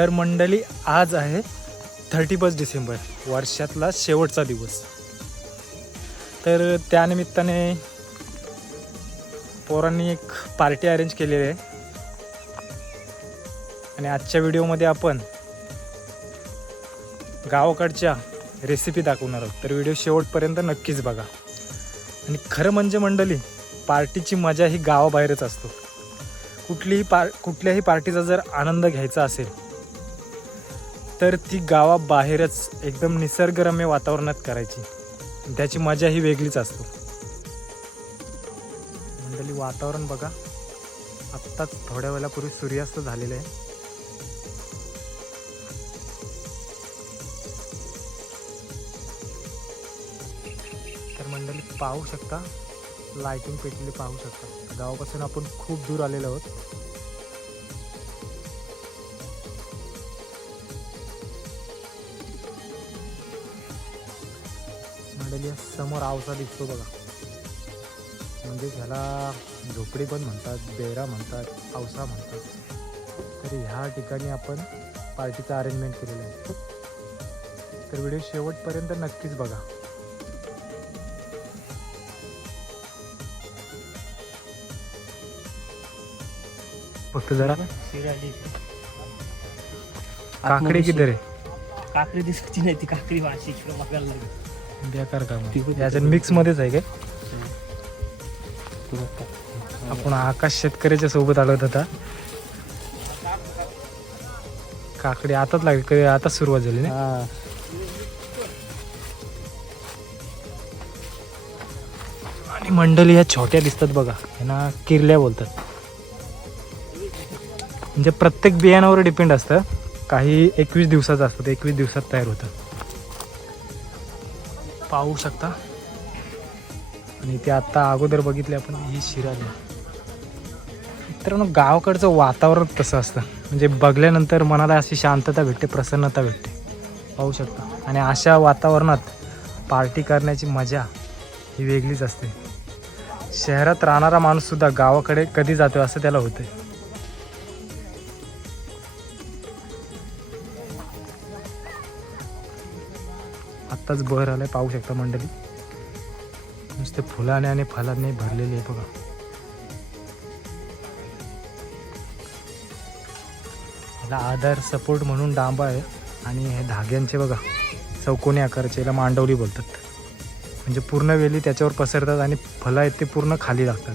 तर मंडळी आज आहे थर्टी फर्स्ट डिसेंबर वर्षातला शेवटचा दिवस. तर त्यानिमित्ताने पोरांनी एक पार्टी अरेंज केलेली आहे. आणि आजच्या व्हिडिओमध्ये आपण गावाकडच्या रेसिपी दाखवणार आहोत. तर व्हिडिओ शेवटपर्यंत नक्कीच बघा. आणि खरं म्हणजे मंडळी पार्टीची मजा ही गावाबाहेरच असतो. कुठलीही पार कुठल्याही पार्टीचा जर आनंद घ्यायचा असेल तर ती गावाबाहेरच एकदम निसर्गरम्य वातावरणात करायची. त्याची मजा ही वेगळीच असतो. मंडळी वातावरण बघा. आत्ताच थोड्या वेळापूर्वी सूर्यास्त झालेलं आहे. तर मंडळी पाहू शकता. लायटिंग पेटलेली पाहू शकता. गावापासून आपण खूप दूर आलेलो आहोत. पावसा दिसतो बघा. म्हणजे ह्याला झोपडी पण म्हणतात बेरा म्हणतात पावसा म्हणतात. तर ह्या ठिकाणी आपण पार्टीचं अरेंजमेंट केलेलं आहे. तर व्हिडिओ शेवटपर्यंत नक्कीच बघा. फक्त जरा काकडी किती रे? काकडी दिसायची नाही ती काकडी वाशी बघायला लागली. बेकार काम मिक्स मध्येच आहे काय? आपण आकाश शेतकऱ्याच्या सोबत आलोत आता. काकडी आताच लागली आताच सुरुवात झाली ना? आणि मंडळी ह्या छोट्या दिसतात बघा यांना किरल्या बोलतात. म्हणजे प्रत्येक बियाणावर डिपेंड असतं. काही एकवीस दिवसाचं असतं एकवीस दिवसात तयार होतं. पाहू शकता. आणि ते आता अगोदर बघितले आपण ही शिराली. मित्रांनो गावाकडचं वातावरण तसं असतं. म्हणजे बघल्यानंतर मनाला अशी शांतता भेटते प्रसन्नता भेटते. पाहू शकता. आणि अशा वातावरणात पार्टी करण्याची मजा ही वेगळीच असते. शहरात राहणारा माणूससुद्धा गावाकडे कधी जातो असं त्याला होतं आत्ताच बहर आलाय पाहू शकता मंडळी. नुसते फुलाने आणि फलाने भरलेले आहे बघा. याला आधार सपोर्ट म्हणून डांबा आहे आणि हे धाग्यांचे बघा चौकोनी आकाराचे याला मांडवली बोलतात. म्हणजे पूर्ण वेली त्याच्यावर पसरतात आणि फलं आहेत ते पूर्ण खाली लागतात.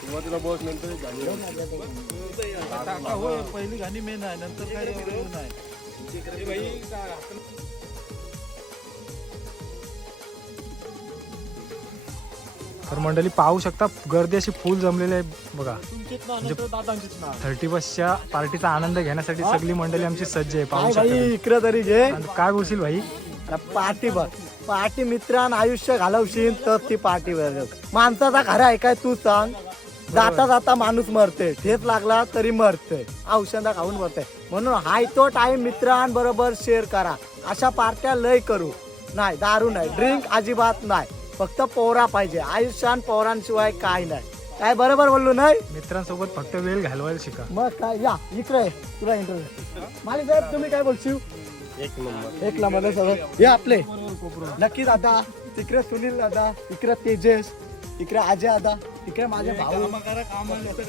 सुरुवातीला बस नंतर पहिली गाणी मेन आहे नंतर काय एवढं नाही. तर मंडळी पाहू शकता गर्दी अशी फुल जमलेली आहे बघा. ना थर्टी बसच्या पार्टीचा आनंद घेण्यासाठी सगळी मंडळी आमची सज्ज आहे पाहू शकता इकडे तरी घे. काय बोलशील भाई? पार्टी बघ. पार्टी मित्रांन आयुष्य घालवशील तर ती पार्टी माणसाचा खरा आहे काय तू सांग. जाता जाता माणूस मरते. ठेच लागला तरी मरते. औषधा खाऊन मरते. म्हणून हाय तो टाइम मित्रांबरोबर शेअर करा. अशा पार्ट्या लय करू. नाही दारू नाही ड्रिंक अजिबात नाही. फक्त पोरा पाहिजे. आयुष्यान पोरांशिवाय काय नाही. काय बरोबर बोललो नाही? मित्रांसोबत फक्त वेळ घालवायला शिका. मग काय या इकडे. तुला इंटरव्ह्यू मालिक साहेब तुम्ही काय बोलशील? एक नंबर. एक नंबर सगळं. हे आपले. नक्की दादा तिकडे सुनील दादा इकडे तेजस इकडे अजय दादा आहे माझे भाऊ.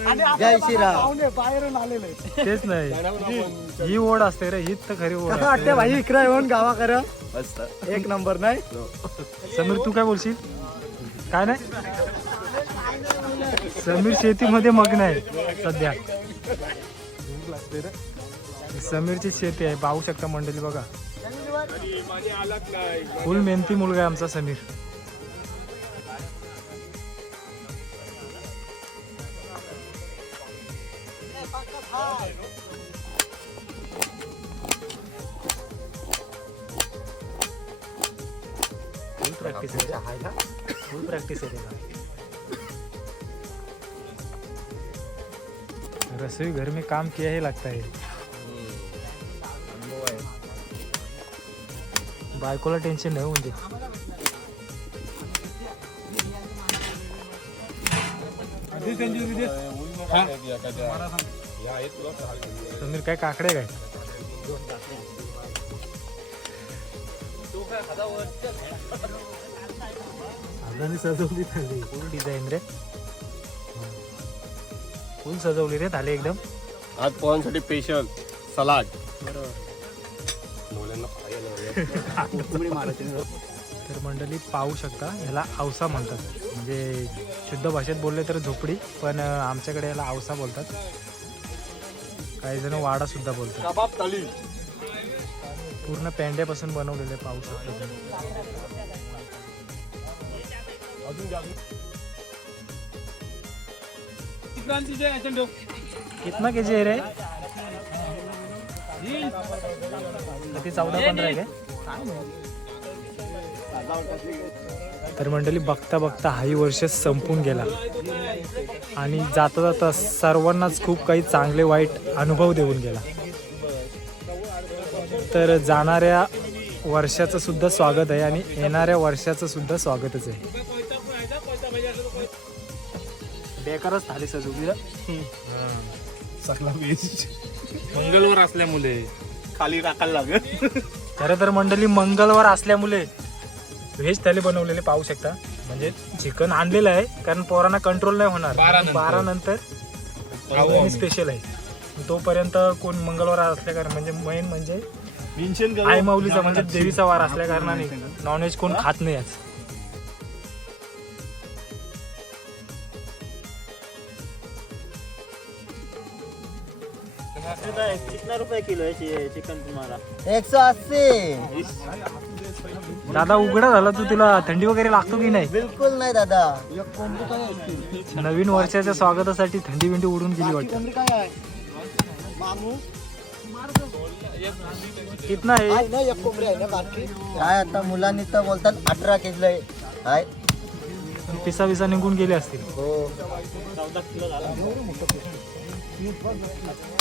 आणि आपले बघा, पाहुणे बाहेरून आलेले तेच नाही ही ओढ असते रे हीच तर खरी ओढ कसं वाटतं भाई. इकडे येऊन गावाकडे मस्त. एक नंबर नाही? समीर तू काय बोलशील? काय नाही? समीर शेतीमध्ये मग्न आहे सध्या. समीरची शेती आहे पाहू शकता मंडळी बघा. फुल मेहनती मुलगा आहे आमचा समीर. फुल प्रॅक्टिस आहे फुल प्रॅक्टिस आहे त्याला रसोई घर में काम किया ही लगता है. बायकोला टेन्शन नाही हो म्हणजे. समीर काय काकडे काय? सजवली थाली. फुल डिझाईन रे. फुल सजवली रे थाली एकदम. आज पोहांसाठी स्पेशल सलाड. खायला तर मंडळी पाहू शकता ह्याला आवसा म्हणतात. म्हणजे शुद्ध भाषेत बोलले तर झोपडी पण आमच्याकडे याला आवसा बोलतात. काही जण वाडा सुद्धा बोलतात. पूर्ण पेंड्यापासून बनवलेले पाहू शकता कितना के जी आहे रे? किती? चौदा पंधरा आहे का तर मंडळी बघता बघता हाही वर्ष संपून गेला. आणि जाता जाता सर्वांनाच खूप काही चांगले वाईट अनुभव देऊन गेला. तर जाणाऱ्या वर्षाचं सुद्धा स्वागत आहे आणि येणाऱ्या वर्षाचं सुद्धा स्वागतच आहे. बेकारच थाली सजवली रे. सगळा वेस्ट. मंगळवार असल्यामुळे. खाली टाकायला लागेल. खरं तर मंडळी मंगळवार असल्यामुळे व्हेज थाली बनवलेले पाहू शकता. म्हणजे चिकन आणलेलं आहे कारण पोरांना कंट्रोल नाही होणार. बारा नंतर. स्पेशल आहे. तोपर्यंत कोण मंगळवार असल्या कारण म्हणजे मेन म्हणजे आई माऊलीचा म्हणजे देवीचा वार असल्या कारणाने नॉनव्हेज कोण खात नाही आज. कितना रुपये किलो आहे चिकन तुम्हाला एकशे अस्सी. दादा उघडा झाला तू तुला थंडी वगैरे लागतो की नाही? बिलकुल नाही दादा. नवीन वर्षाच्या स्वागतासाठी थंडी बिंडी उडून गेली वाटतं. काय आहे? मामू कितना आहे? आहे ना एक कोंबडी आहे ना बाकी. काय आता मुलांनी तर बोलतात अठरा केजीला आहे. काय पिसा पिसा निघून गेले असतील. हो.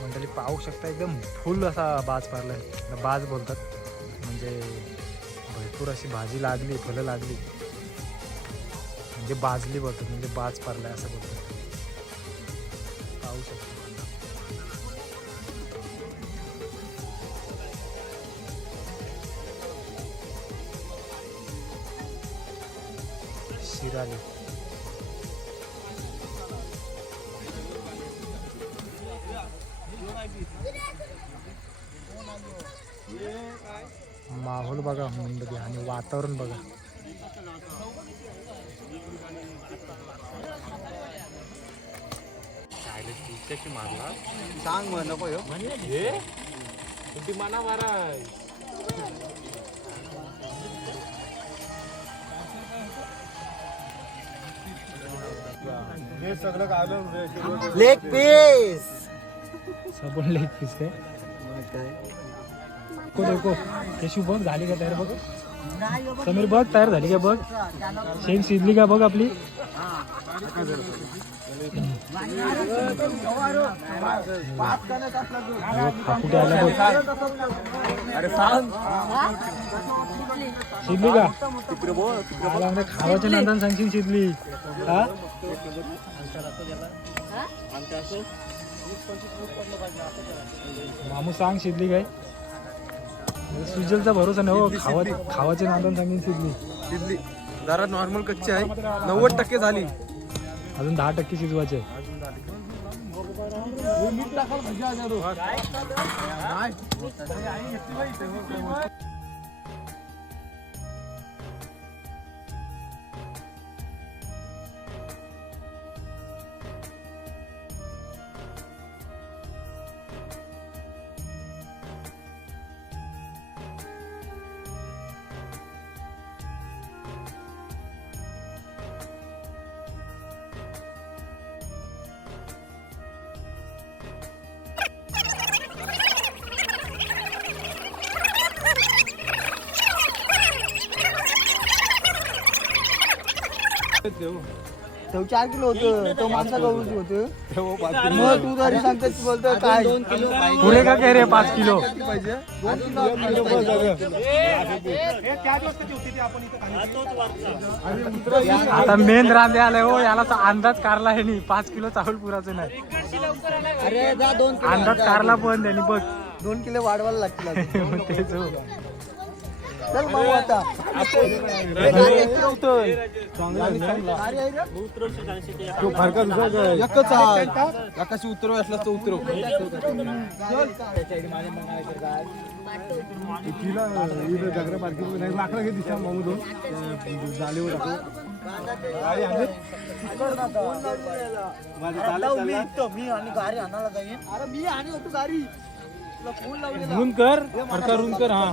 मंडळी पाहू शकता एकदम फुल असा बाज पारलाय आहे बाज बोलतात. म्हणजे भरपूर अशी भाजी लागली फुलं लागली. म्हणजे बाजली बोलतात म्हणजे बाज पारलाय असं बोलतात. पाहू शकता. शिराली. माहोल बघा मंडळी आणि वातावरण बघा. सांग मग नको ह्यो. मना मारा हे सगळं लेग पीस सबन लेग पीस काय? को देखो केशू बघ झाली का तयार बघ. समीर बघ तयार झाली का बघ. शेंग शिजली का बघ आपली? अरे सांग शिजली का मला खावाच्या नंतर सांगशील शिदली हा मामू सांग शिदली काय सुजलचा भरोसा नाही हो खावा खावाचे नांदून सांगेन शिदली शिदली जरा नॉर्मल कच्ची आहे नव्वद टक्के झाली अजून दहा टक्के शिजवायचे. तो चार किलो होतं. तो माणसा होतं. मग तू तरी सांगतेस बोलतो काय? दोन किलो पुरे का काय रे पाच किलो? आता मेन रांधे आलाय हो याला तर अंदाज कारला आहे नाही. पाच किलो चावल पुराचं नाही अरे जा दोन अंदाज कारला पण त्यांनी बघ. दोन किलो वाढवायला लागतील तेच हो. चल भाऊ आता. तो फरका दुसरा एकच आहे. आकाशी उतरव असला तर उतरव. तिला इथं जागरा पार्किंग नाही लाकडा घे दिसा मामू दोन जालेवर लाव मी इथं, मी आणि गाडी आणायला जाईन. अरे मी आणि होतो गाडी तुला फोन कर. फरका रुन कर हा.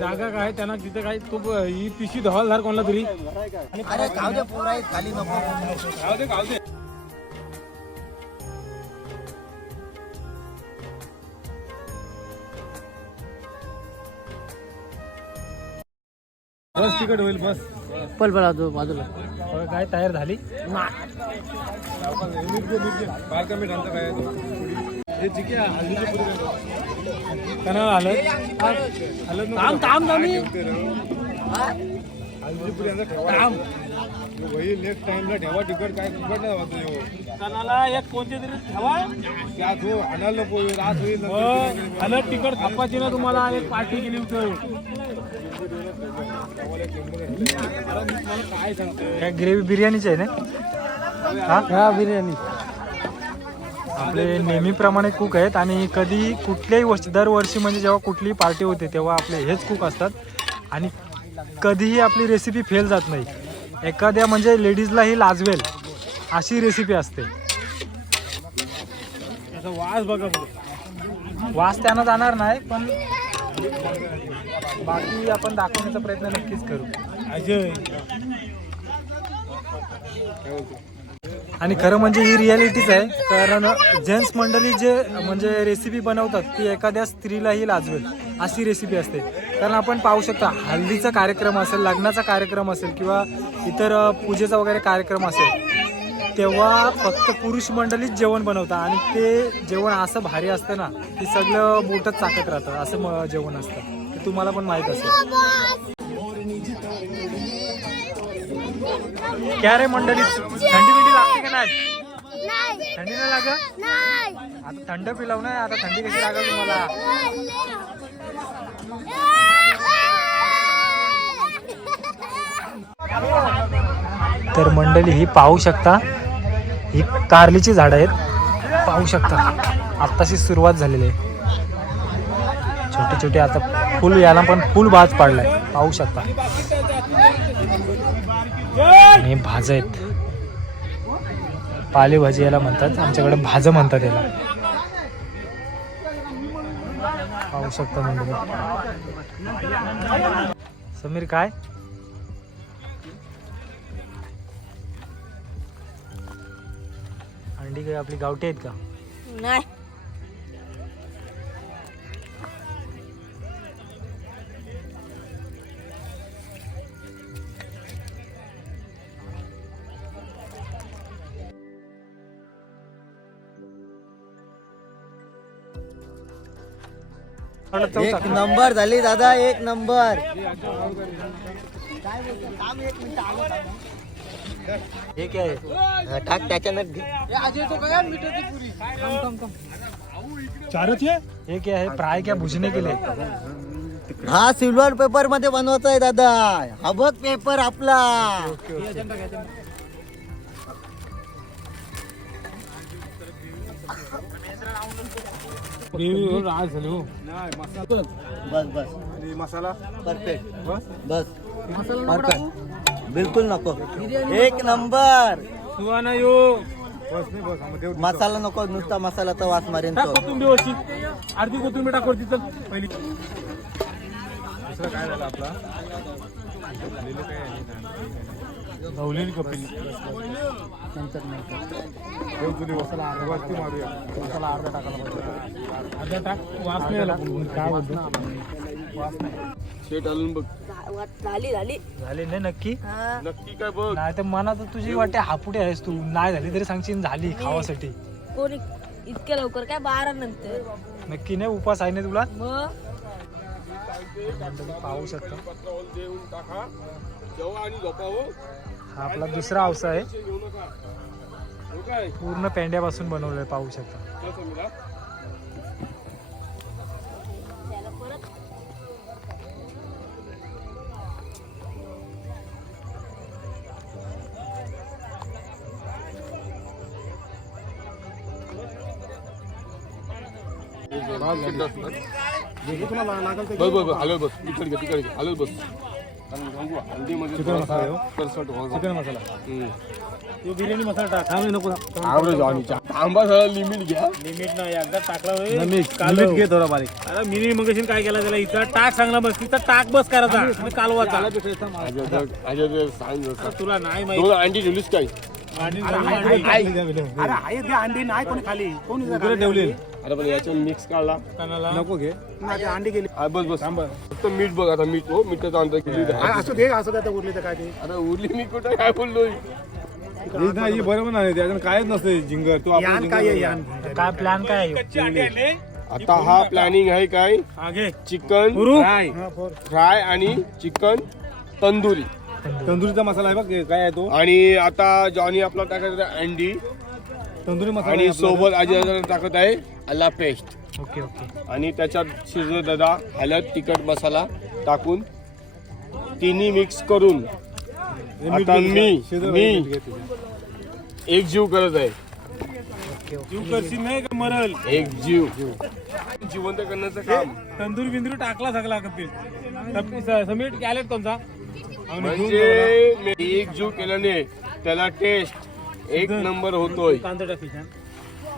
जागा काय त्यांना तिथे काय तू ही पिशवी धवाल धार कोणाला तरी. अरे खाऊ दे पोरा खाली नको. बस तिकट होईल बस. पल पल बाजूला. होय, काय तयार झाली? बारका मीठ आणतं काय हे चिकी पुरी त्यांना आलं हलत थांब थांब थांबी आणतं ठेवा वही नेक्स्ट टाइमला ठेवा तिकट काय नाही हो कणाला एक कोणते तरी ठेवा. त्यात हो आणायला नको रात होईल अलग तिकट थापाची ना तुम्हाला एक पार्टी केली होती. काय सांगतो काय ग्रेव्ही बिर्याणीची आहे ना? हा बिर्याणी. आपले नेहमीप्रमाणे कुक आहेत आणि कधी कुठल्याही वर्षी दरवर्षी म्हणजे जेव्हा कुठलीही पार्टी होते तेव्हा आपले हेच कुक असतात. आणि कधीही आपली रेसिपी फेल जात नाही. एखाद्या म्हणजे लेडीजलाही लाजवेल अशी रेसिपी असते. वास बघा वास त्यांना जाणार नाही पण बाकी आपण दाखवण्याचा प्रयत्न नक्कीच करू. अजय. आणि खरं म्हणजे ही रियालिटीच आहे. कारण जेंट्स मंडळी जे म्हणजे रेसिपी बनवतात ती एखाद्या स्त्रीलाही लाजवेल. अशी रेसिपी असते. कारण आपण पाहू शकता हल्दीचा कार्यक्रम असेल लग्नाचा कार्यक्रम असेल किंवा इतर पूजेचा वगैरे कार्यक्रम असेल तेव्हा फक्त पुरुष मंडळीच जेवण बनवतात. आणि ते जेवण असं भारी असतं ना की सगळं बोटच चाकत राहतं. असं जेवण असतं. ते तुम्हाला पण माहीत असेल. क्या रे मंडळी थंडी बिंडी लागते का नाही? थंडी नाही लागत? नाही आता थंड पिलाव नाही आता थंडी कशी लागल तुम्हाला? तर मंडळी ही पाहू शकता ही कारलीची झाडं आहेत. पाहू शकता आत्ताशी सुरुवात झालेली आहे. छोटे छोटे आता फुल याला पण फुल बाज पाडलाय. पाहू शकता. आणि भाज आहेत. पालेभाजी याला म्हणतात. आमच्याकडे भाज म्हणतात याला. पाहू शकता मंडळी. समीर काय? अंडी काय आपली गावठी आहेत का? नाही. एक नंबर झाली दादा एक नंबर. हे काय आहे? टाक त्याच्यानं. हे काय आहे फ्राय क्या भुजने केले हा सिल्वर पेपरमध्ये बनवायचा आहे दादा. हा बघ पेपर आपला. बस बस. मसाला? परफेक्ट. बस. परफेक्ट. बिलकुल नको. एक नंबर. सुहाना यो. मसाला नको नुसता मसाला तर वास मारेन तो. कोथिंबीर वरची अर्धी कोथिंबीर टाक चल. पहिली. दुसरं काय झालं आपला? धावलेली कपिल. देऊ तुझी मसाला वरती मारूया. मसाला अर्धा टाकायला पाहिजे अर्धा टाक वास नाही आला. काय बोलतो शेट आलून बघ. झाली झाली. झाले नाही नक्की? हा. नक्की काय बघ. नाही तर मनात तुझी वाटते हापुटे आहेस तू. नाही झाली तरी सांगशील झाली खावासाठी. कोणी इतक्या लवकर काय? बारा नंतर. नक्की नाही? उपास आहे ना तुला? पाहू शकता. देऊन टाका. जेव्हा आणि झोपावं हा आपला दुसरा अवसा आहे. पूर्ण पेंड्यापासून बनवलंय पाहू शकता. चल समीरा. बघ बघ. बघ बस तिकडे घे. तिकडे घे हल्दीमध्ये चिकन मसाला हो? करसट व्हावं. चिकन मसाला. हम्म. तो बिर्याणी मसाला टाक. नको सगळं लिमिट घ्या. लिमिट नाही एकदा टाकला लिमिट घे थोडा बारीक. आता मी मग काय केला त्याला? इथं टाक चांगला बस. तिथं टाक बस करायचा. कालवाचा सांग जसं. तुला नाही माहिती. दोन अंडी ठेवलीस काय? ठेवली. अरे पण याच्यावर मिक्स काढला. नको घे. हा, बस बस. फक्त मीठ बघ आता मीठ हो मिठाचा अंदाज किती आहे. अरे उरली मी कुठं? काय बोललोय? नाही बरोबर नाही कायच नसते जिंगर तो आपलं जिंगर काय प्लॅन काय आहे? आता हा प्लॅनिंग आहे काय? आगे चिकन फ्राय. फ्राय आणि चिकन तंदुरी. तंदुरीचा मसाला आहे बघ काय आहे तो? आणि आता जॉनी आपला टाकत आहे अंडी. तंदुरी मसाला आणि आहे आपला. सोबत अजय टाकत आहे. आला पेस्ट. Okay okay. आणि त्याच्यात शिजत दादा हळद तिखट मसाला टाकून तिन्ही मिक्स करून आता मी मी. एक जीव करत आहे. तू करशील नाही का मरल? एक जीव. जिवंत करण्याचं काम. तंदूर बिंदूर टाकला सगळा कपिल. समीट कॅलेट कोणता? म्हणजे मी एक जीव केल्याने त्याला टेस्ट एक नंबर होतोय. कांदा टाक खिशात.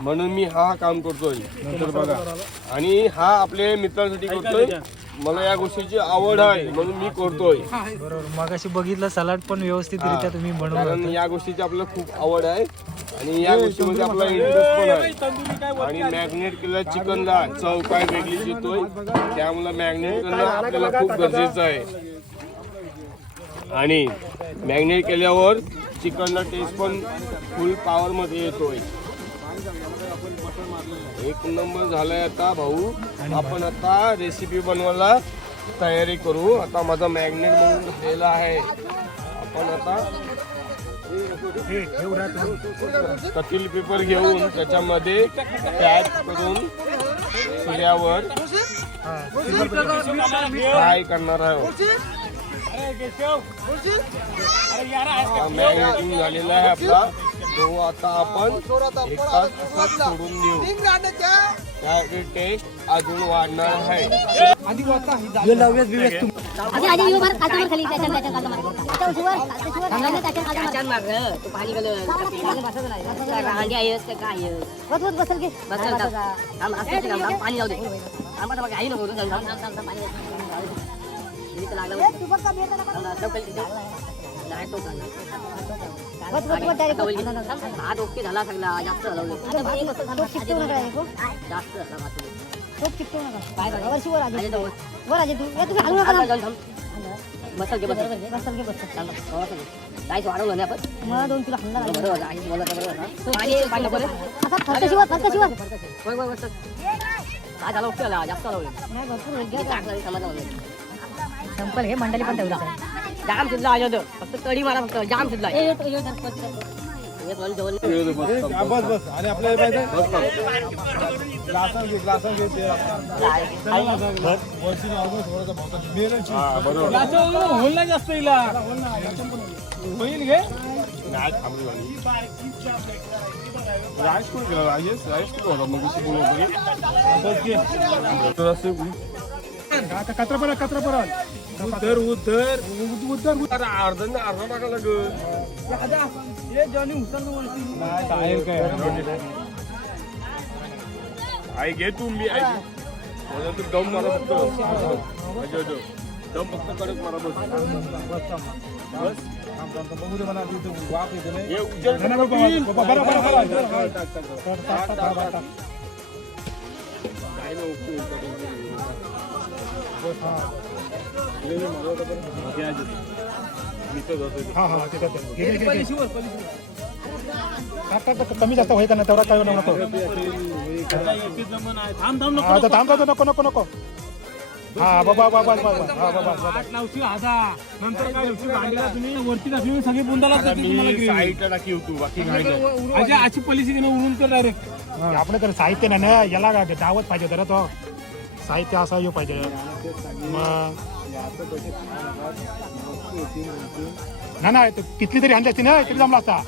म्हणून मी हा काम करतोय. नंतर बघा. आणि हा आपल्या मित्रांसाठी करतोय. मला या गोष्टीची आवड आहे म्हणून मी करतोय. बरोबर. मग अशी बघितलं सलाड पण व्यवस्थितरित्या तुम्ही बनवलं कारण या गोष्टीची आपल्याला खूप आवड आहे. आणि या गोष्टीमध्ये आपला इंटरेस्ट पण आहे. आणि मॅग्नेट केलेल्या चिकनला चव काय वेगळीच येतोय त्यामुळे मॅग्नेट करणं आपल्याला खूप गरजेचं आहे. आणि मॅग्नेट केल्यावर चिकनला टेस्ट पण फुल पॉवर मध्ये येतोय. एक नंबर झालाय आता भाऊ. आपण आता रेसिपी बनवायला तयारी करू. आता माझा मॅग्नेट म्हणून झालेला आहे. आपण आता कपिल पेपर घेऊन त्याच्यामध्ये पॅक करून शिऱ्यावर फ्राय करणार आहोत. मॅग्नेटिंग झालेला आहे आपला. गहू आता आपण एक तास असाच सोडून देऊ त्याची टेस्ट अजून वाढणार आहे आधी आधी येऊ बरं काचा खाली त्याच्या त्याच्या काचा मार आता उशीवर आता उशीवर थांबला त्याच्या काचा मार तू पाणी गेलं रांगे आहेस का काय आहेस? बस बस बसल की बस चल, थांब. थांब, असं कसं थांब, थांब, पाणी जाऊ दे थांब आता, काही नको पाणी लागलं हात ओके झाला सगळा जास्त झाला जास्त झाला वर्षी वर वर. तू हलू नका बसल घे, बसल. बसल बसल काहीच वाढवलं नाही आपण मला दोन किलो हल्ला बरोबर आहे, बरोबर पाणी नको रे. होय, होय, बसल. काय झालं ओके जास्त झालं उलट. नाही भरपूर संपल हे मंडळी पण ठेवला जाम शिजला आहे तो. फक्त कडी मारा फक्त जाम शिजला आहे. एक वाली जवळ बस बस आणि आपल्याला पाहिजे ग्लासन घे ग्लासन घे ते वरची नॉर्मल थोडासा भावता मेरची याचं होईल ना जास्त हिला होईल घे राईस कुठे गेला राजेश राईस कुठे होता मग कशी बोलू कचरा परत कचरा परत उद्धर उद्धर उद्धर अरे अर्धा ना अर्धा टाका लागल आई घे तू मी आई घे. मला तू दम मारा फक्त अच्छा, अच्छा. दम फक्त कडक मारा बस बस बघू दे मला तिथे वाफ येते नाही कमी जास्त होईल का नाही तेवढा काय नको नको आता थांब जातो नको नको नको हा बाबा बाबा बाबा हा बाबा आठ लावशी आधा नंतर काय लावशी भांडीला तुम्ही वरती टाकली सगळी बुंदाला आता मी साईडला टाकी होतो बाकी अशी पॉलिसी घेणं उरून कर डायरेक्ट आपलं तर साहित्य ना याला दावत पाहिजे तर तो साहित्य असा येऊ पाहिजे. मग नाही नाही कितली तरी आणली असती ना तरी जमला असता?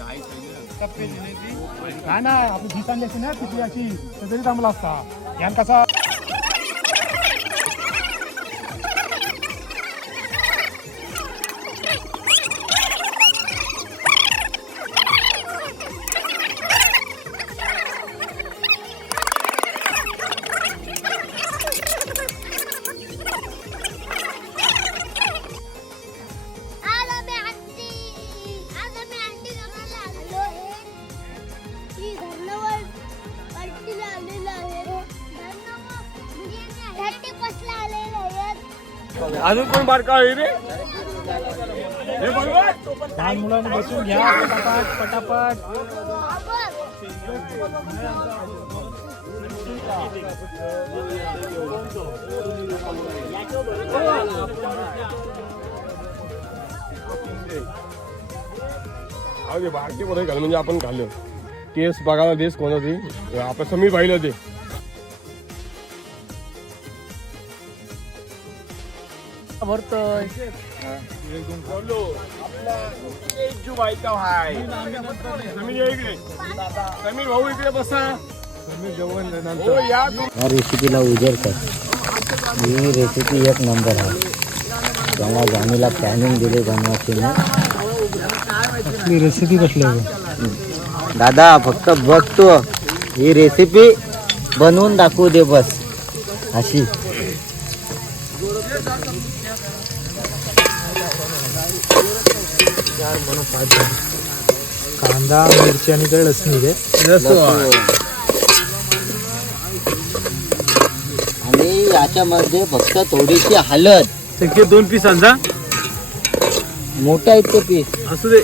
नाही ना आपली जीत आणली असती ना किती अशी तरी जमला असता. यान कसा अजून कोण बारका आहे रे? हे लहान मुलांनी बसून घ्या पटापट पटापट. अरे बारके मध्ये घाल म्हणजे आपण खाल्लं टेस्ट बघायला देस कोणाची. आपण समीर पाहिलं ते भरतोय भाऊ इकडे बसा हो या रेसिपीला उजेड कर ही रेसिपी एक नंबर आहे. त्याला जाणीला प्लॅनिंग दिली बनवायची रेसिपी कसली दादा फक्त बघतो. ही रेसिपी बनवून दाखवू दे बस. अशी. कांदा मिरची आणि ते लसणी आहे. आणि याच्यामध्ये फक्त थोडीशी हळद दोन पीस आणजा. मोठा आहेत ते पीस असू दे.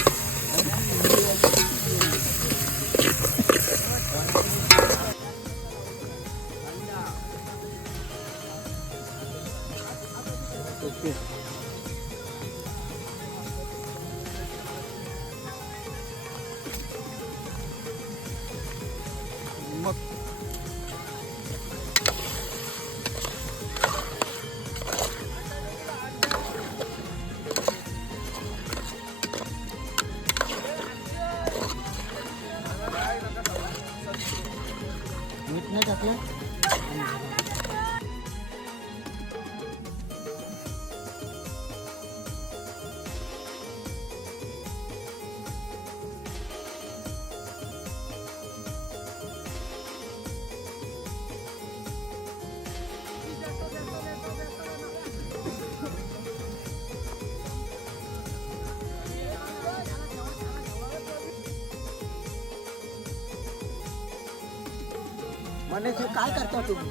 म्हणायचे काय करता तुम्ही?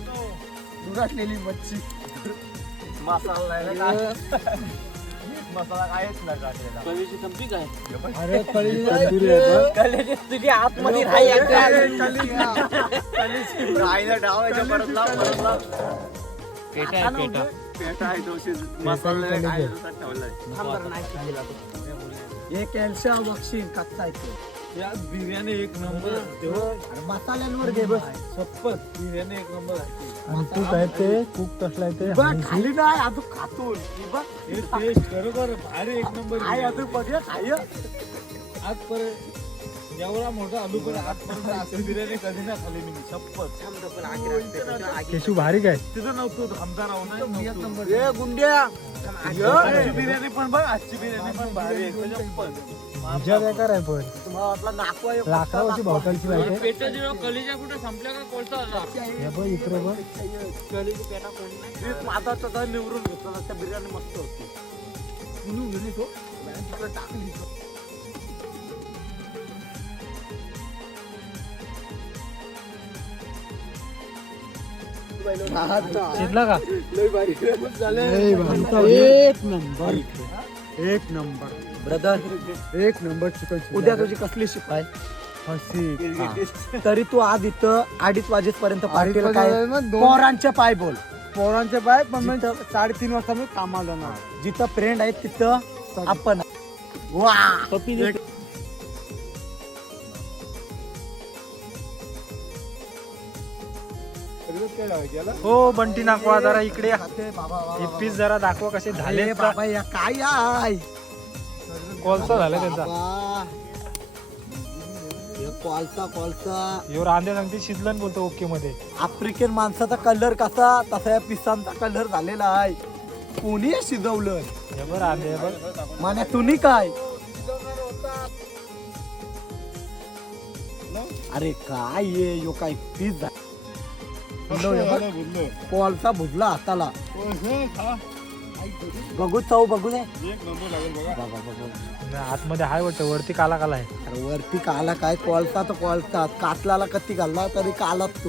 दुराटलेली मच्छी. मसाला मसाला कायच नाही टाकलेला. कळीची संपी काय? अरे कळी कळीची तुझी आतमध्ये राही राहिला डाव याच्या परत लाव परत लाव. पेटा आहे पेटा. पेटा आहे दोषी मसाला काय ठेवलाय हे कॅल्शियम बक्षील कच्चा आहे या बिर्याणी एक नंबर अरे मसाल्यांवर घे बस शपथ बिर्याणी एक नंबर आणि तू काय ते कुक कसलाय ते बघ खाली नाही अजून खातून ही बघ हे टेस्ट खरोखर भारी एक नंबर काय अजून बघ खाय आजपर्यंत एवढा मोठा आलू पण आजपर्यंत असं बिर्याणी कधी नाही खाली मी शपथ केशू भारी काय तिथं नव्हतं आमचा राहून ए गुंड्या बिर्याणी पण बघ आजची बिर्याणी पण भारी आहे शपथ मजा बेकार आहे पण आहे, लाकडावरची भावतालची पाहिजे. कलीच्या कुठे संपल्या का कोळसा होता हे बघ इकडे बघ. कळीची पेटा कोण नाही. तेच माझा तसा निवडून घेतला त्या बिर्याणी मस्त होती. म्हणून तिकडे टाकली का? एक नंबर. एक नंबर. ब्रदर एक नंबर चिकन उद्या तुझी कसली शिपाय तरी तू आज इथं अडीच वाजेपर्यंत पार्टीला काय? पोरांचे पाय बोल. पोरांचे पाय पण साडेतीन वाजता मी कामाला जाणार. जिथं फ्रेंड आहेत तिथं आपण वा! हो बंटी नाकवा जरा इकडे या. हे. पीस जरा दाखवा कसे झाले बाबा या काय आहे? कोलसा झाला त्यांचा. कोळसा कोळसा. ह्यो रांधे सांगते शिजलं बोलतो ओके मध्ये आफ्रिकन माणसाचा कलर कसा? तसा या पिसांचा कलर झालेला आहे. कोणी शिजवलं? हे बघ रांधे बघ. मान्या तुम्ही काय? अरे काय ये यो काय पीस झा- कोळसा भुजला हाताला. बघू चव बघू दे. बघा. आतमध्ये हाय वाटतं वरती काला काला आहे. अरे वरती काला काय कोळसा तर कोळसा कातलाला कती घालला तरी कालाच तो.